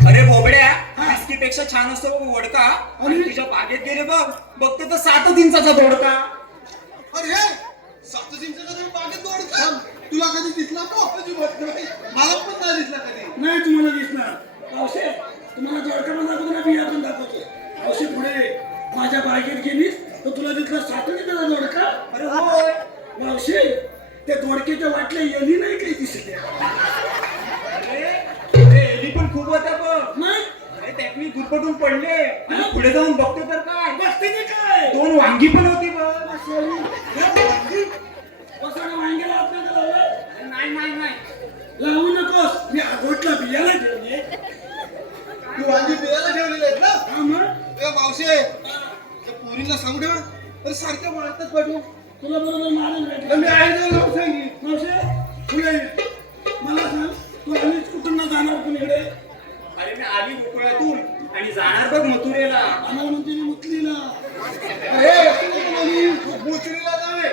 अरे बोबड्या बिस्कीपेक्षा छान असतो बघ वोडका आणि तुझ्या बागेत गेले बघ बघते तर 7 इंचाचा दोडका. अरे 7 इंचाचा तू बागेत दौडता तुला कधी दिसला तो अजिबात नाही. मला पण नाही दिसला कधी नाही तुम्हाला दिसणार औषध तुम्हाला जोडका पण दाखवतो ना बिया पण दाखवतो औषध पुढे माझ्या बागेत गेलीस तर तुला तिथला साठवली त्याचा जोडका अरे होय मावशी त्या दोडक्याच्या वाटल्या येली नाही काही दिसत अरे एली पण खूप होत्या बघ. नाही अरे त्यातनी गुरपटून पडले आणि पुढे जाऊन बघतो तर काय बघते ते काय 2 वांगी पण होती बघ. कसाला वांग्याला आपल्याला लावलं अरे नाही लावू नकोस मी अगोटला बियाला ठेवले तू वांगी बियाला ठेवलेले आहेत ना हा मग ए मावशे त्या पोरीला सांगू ठेवा अरे सारख्या मारतात पाठवू तुला बरोबर मारून भेटलं मी आई जाऊन लावून सांगितलं मावशे पुढे ये. मला सांग तू आलीच कुठून ना जाणार कुणीकडे अरे मी आली गोकुळातून आणि जाणार बघ मथुरेला. आम्हाला म्हणते मी मुतलीला अरे मुचरीला जावे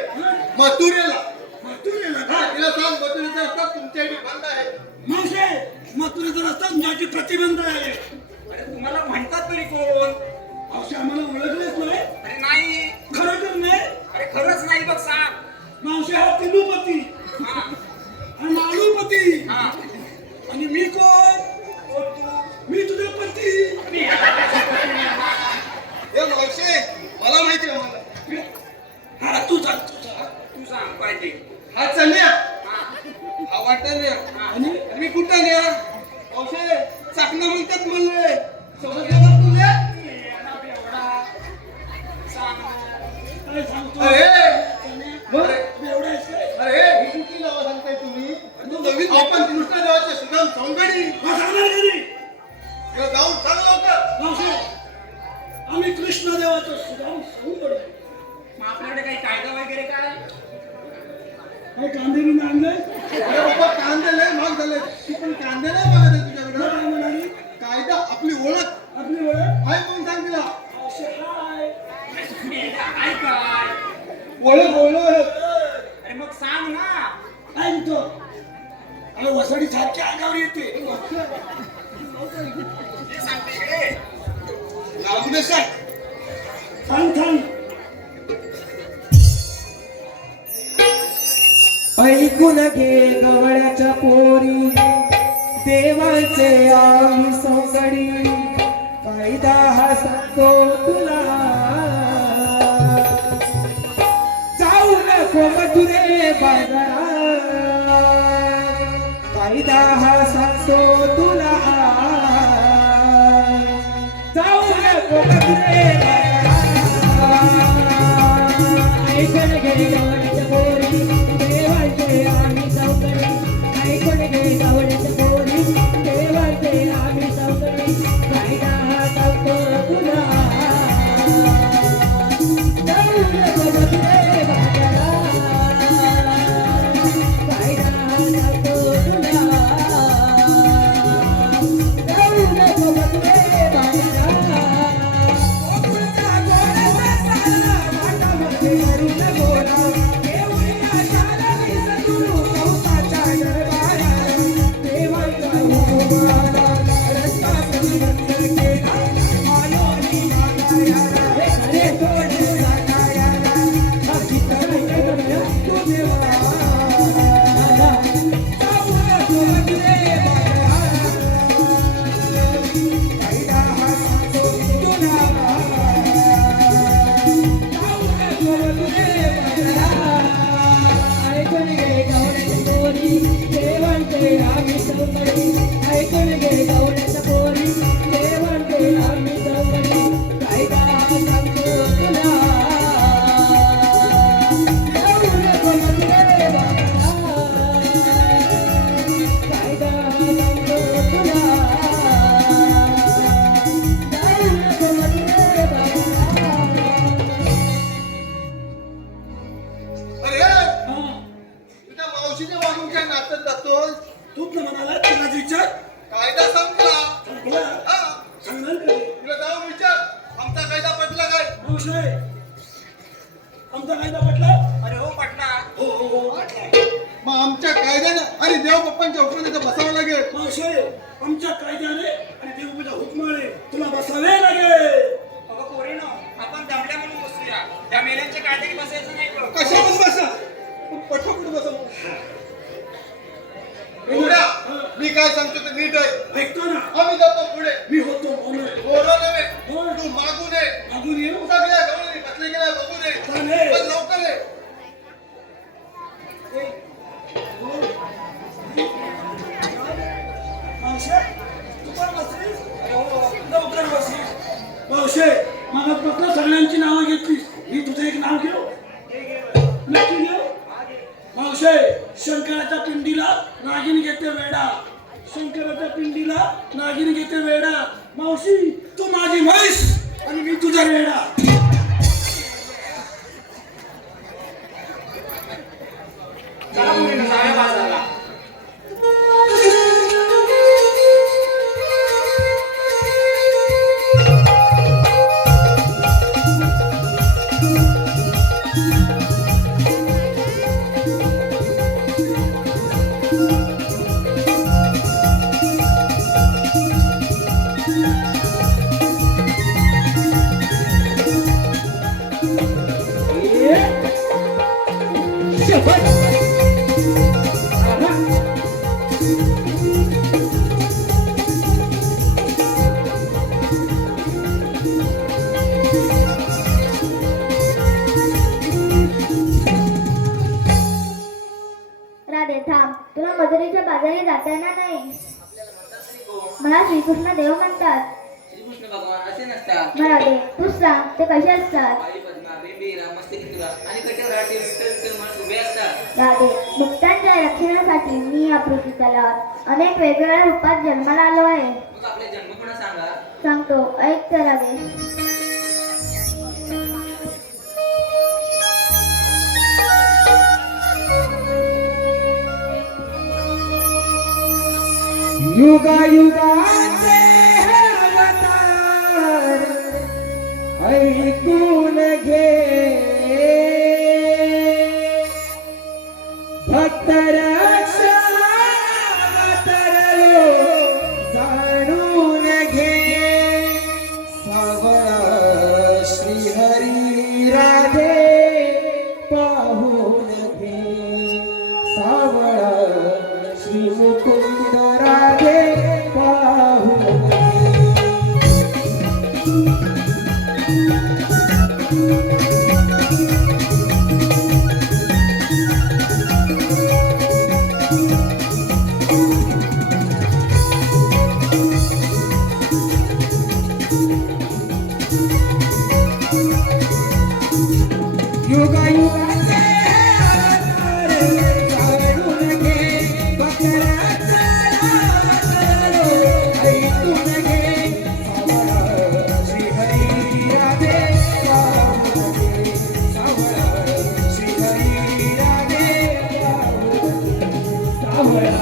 मथुरेला मथुरेला हा का? तिला सांग मथुरेचा रस्ता तुमच्याकडे बंद आहे मावशे मथुरेचा रस्ता तुझ्याची प्रतिबंध आहे अरे तुम्हाला म्हणतात तरी कोण? मावशे आम्हाला ओळखलेच नाही अरे नाही खरं तर नाही अरे खरंच नाही बघ सांग. मावशे हा तिरुपती हा हा मालूपती हा आणि मी कोण कोण तू? मी तुझा पती मी. ए मावशे मला माहिती आहे मला हा तू सांग तू सांग पाहिजे. हा चल्या हा हा वाटण्या आणि मी कुठं न्या मावशे चाकणं म्हणतात म्हणले समजलं तुले काय सांगतो अरे मग एवढा आहेस काय? अरे ही कुठली नावं सांगताय तुम्ही तू नवीन आपण कृष्णदेवाचे सुदाम सौंदडी मग सांगणार कधी जाऊन सांग लवकर मावशे आम्ही कृष्णदेवाचं सुदाम सौंदर्य मग आपल्याकडे काही कायदा वगैरे काय? काय कांदे बिंदे आणले अरे बाबा कांदे लय महाग झाले ती पण कांदे नाही बघत आहे तुझ्याकडे काय म्हणाली कायदा आपली ओळख आपली ओळख आहे कोण सांग तिला मावशे हाय काय काय ओळख अरे मग सांग ना. काय म्हणतो अरे वसाडी सारख्या अंगावर येते हे सांगते इकडे. लावून दे सांग सांग ऐकून घे गवळ्याच्या पोरी देवाचे आम्ही सौंदडी कायदा हा सांगतो तुला जाऊ नको मथुरे बाजारात कायदा हा सांगतो तुला जाऊ नको मथुरे बाजारात ऐकून घे गवळ्याच्या पोरी देवाचे आम्ही सौंदडी ऐकून घे गवळ्याच्या पोरी देवाचे आम्ही सौंदडी कायदा हा सांगतो तुला जाऊ नको मथुरे बाजारात कायदा हा सांगतो तुला जाऊ नको मथुरे बाजारात गोकुळचा गोडा साला वाटामध्ये करून गोडा मावशे आमचा कायदा पटला अरे हो पटना. हो हो हो पटला. मग आमच्या कायद्यानं आणि देव बाप्पांच्या हुकमाने तर बसावं लागेल. मावशे आमच्या कायद्याने आणि देवबाच्या हुकमाने तुला बसावे लागेल. अगं पोरीनो, आपण दमल्या म्हणून बसूया. त्या मेल्यांच्या कायद्याने बसायचं नाही बघ. कशावर बसा पटापट बसा. एवढा मी काय सांगतो ते नीट आहे. ऐकतो ना आम्ही जातो पुढे. मी होतो बोललोय. बोललो नव्हे होय. तू मागून ये. मागून ये. तू सगळ्या गवळणी बसले गेला बघून ये. चालेल. पण लवकर ये. मावशे तू पण बसलीस? लवकर बसलीस. मावशे मला फक्त सगळ्यांची नावं घेतलीस. मी तुझं एक नाव घेऊ नक्की घेऊ. मावशे शंकराच्या पिंडीला नागिन घेते वेडा. शंकराच्या पिंडीला नागिन घेते वेडा. मावशी तू माझी म्हैस आणि मी तुझा वेडा. चला पोरीनो, जाऊया बाजारला. राधे थांब, तुला मधुरेच्या बाजारी जाता येणार नाही. मला श्रीकृष्ण देव म्हणतात. श्रीकृष्ण भगवान असे नसतात. मग राधे तूच सांग ते कसे असतात. बाई पद्मा बेबी रामस्ती तुला आणि कटे राहते विठ्ठल विठ्ठल म्हणून उभे असतात. राधे मुक्तांच्या रक्षणासाठी मी या पृथ्वी तलावात अनेक वेगवेगळ्या रूपात जन्माला आलो आहे. मग आपले जन्म कोणा सांगा. सांगतो ऐक तर राधे. युगायुगाचे अवतार ऐकून घे. भक्त रक्षण अवतरलो जाणून घे. सावळा श्रीहरी राधे पाहून घे. सावळा श्री मुकुंद राधे पाहून घे. युगायुगाचे अवतार जाणून घे. भक्तराक्षण अवतरलो ऐकून घे. सावळा श्रीहरी राधे पाहून घे. सावळा श्रीहरी राधे पाहून घे. सावळा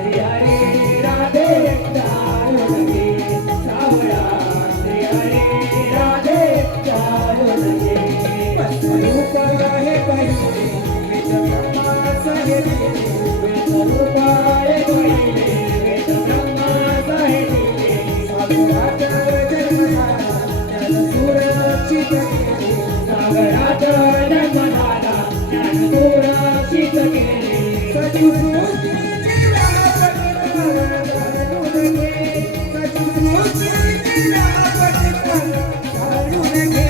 श्रीहरी राधे जाणून घे. सावळा श्रीहरी राधे जाणून घे. रूप आहे पहिले वेद ब्रह्माच हे दिले. वेद रूप आहे पहिले वेद ब्रह्माच हे दिले. सागरात जन्म झाला त्याला सुरक्षित केले. सागरात जन्म झाला त्याला सुरक्षित केले. सचिवृत्तीची व्यापकता जाणून घे. सचिवृत्तीची व्यापकता जाणून घे.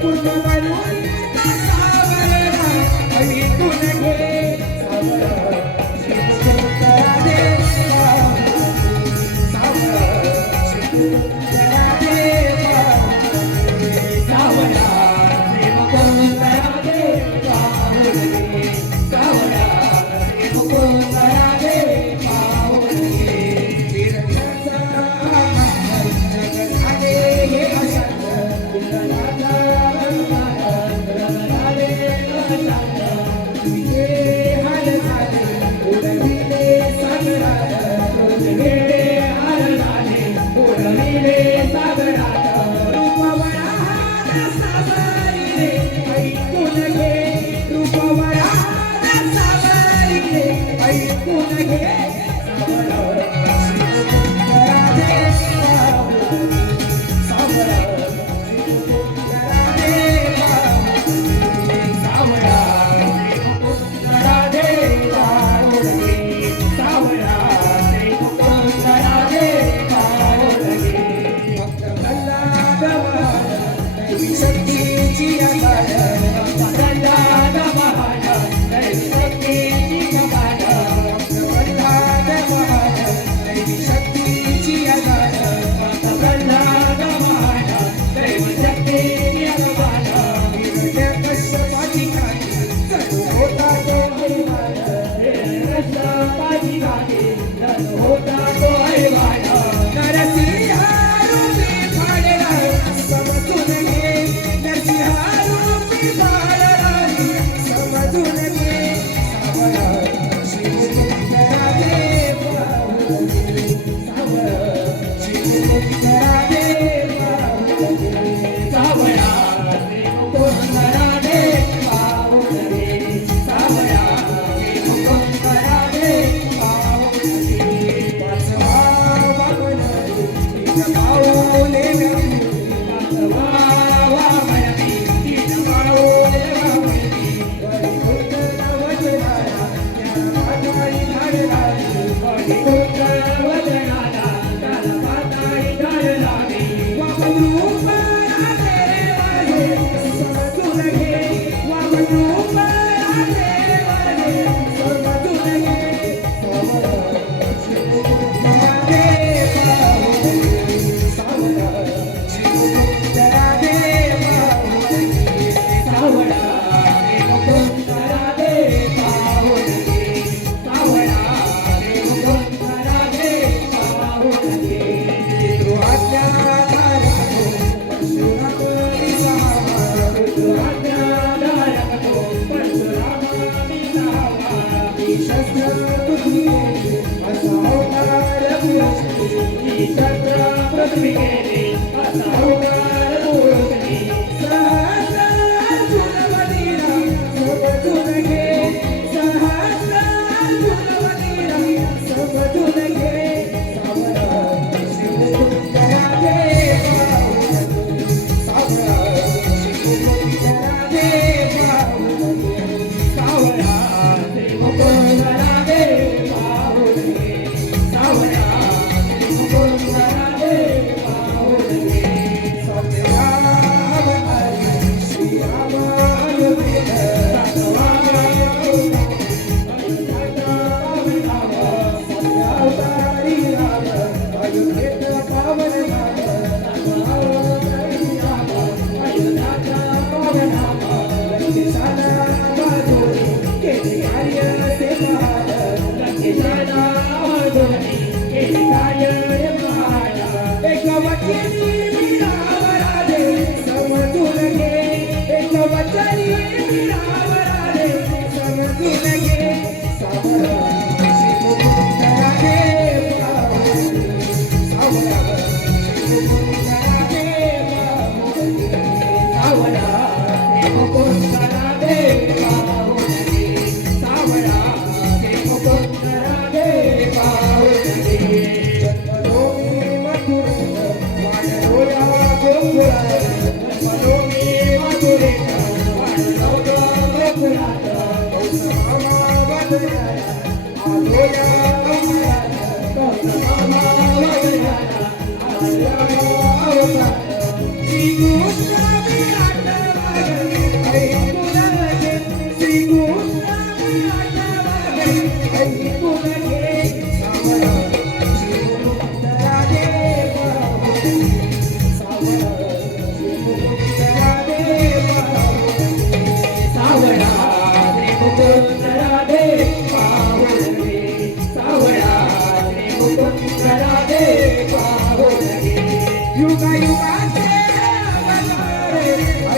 पूर्ण बनवून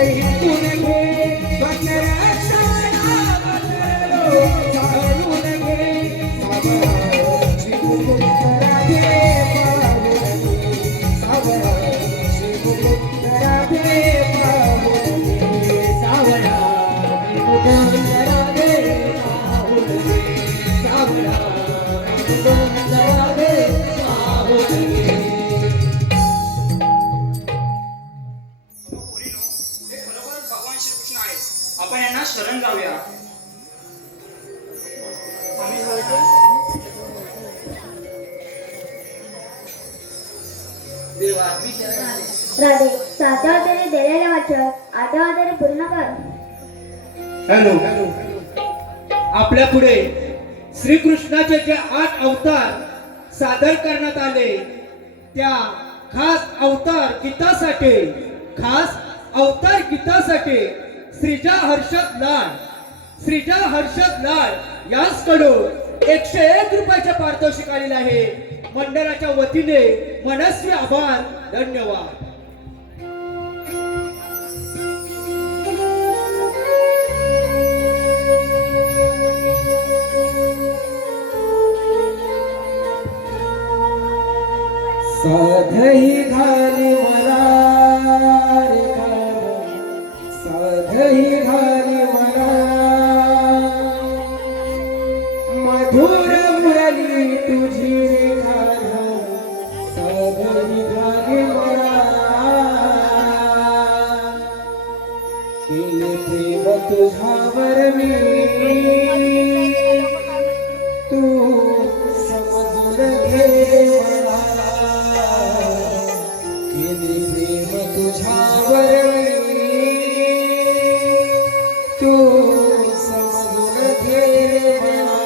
ऐकून घे बंदरा सावरा बंदरो जाणून घे सावरा श्रीमुकुंद राधे पाहून घे सावरा श्रीमुकुंद राधे पाहून घे सावरा श्रीमुकुंद राधे पाहून घे सावरा श्रीमुकुंद राधे पाहून घे हे खरोखरच भगवान श्रीकृष्ण आहेत. आपण यांना शरण जाऊया. आम्ही जाऊया. देवा मी शरण आले. राधे 7व्या अध्यायाने दिलेल्या वाचन 8व्या अध्यायाने पूर्ण कर. हॅलो आपल्या पुढे श्रीकृष्णाचे जे 8 अवतार सादर करण्यात आले त्या खास अवतार गीतासाठी श्रीजा हर्षद लाड याचकडून 101 रुपयाचे पारितोषिक आलेले आहे. मंडळाच्या वतीने मनस्वी आभार धन्यवाद. साधही घाली मला रे घाल, साधही घाली मला मधुर मुरली तुझी रे घाल, साधही घाली मला केले प्रेम तुझ्यावर मी तू समजून घे मला केले प्रेम तुझ्यावर तू समजून घे मला.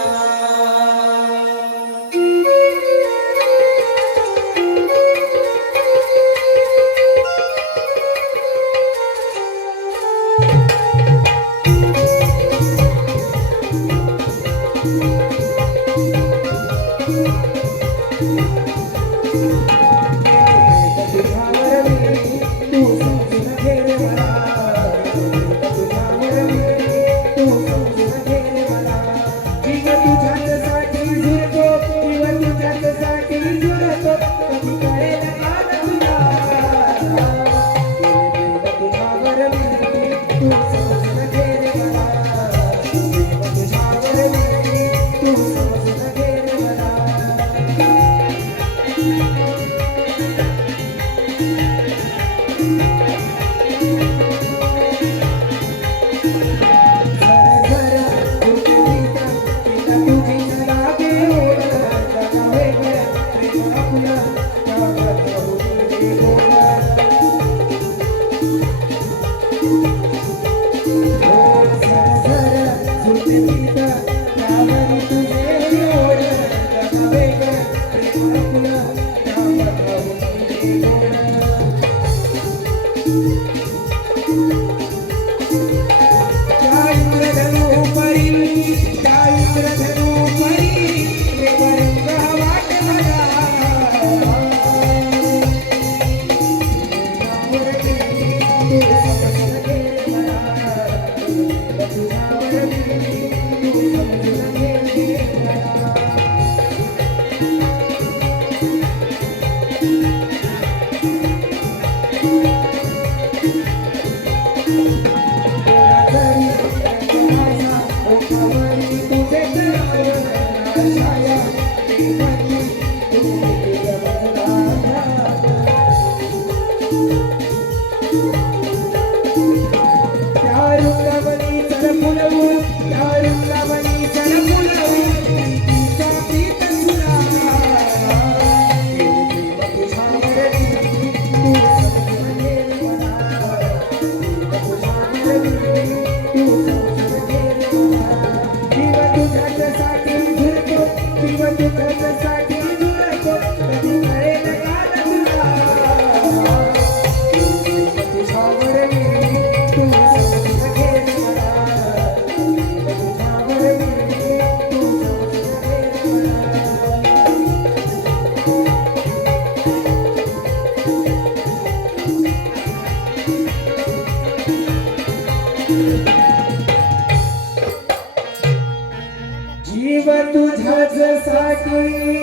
तुझी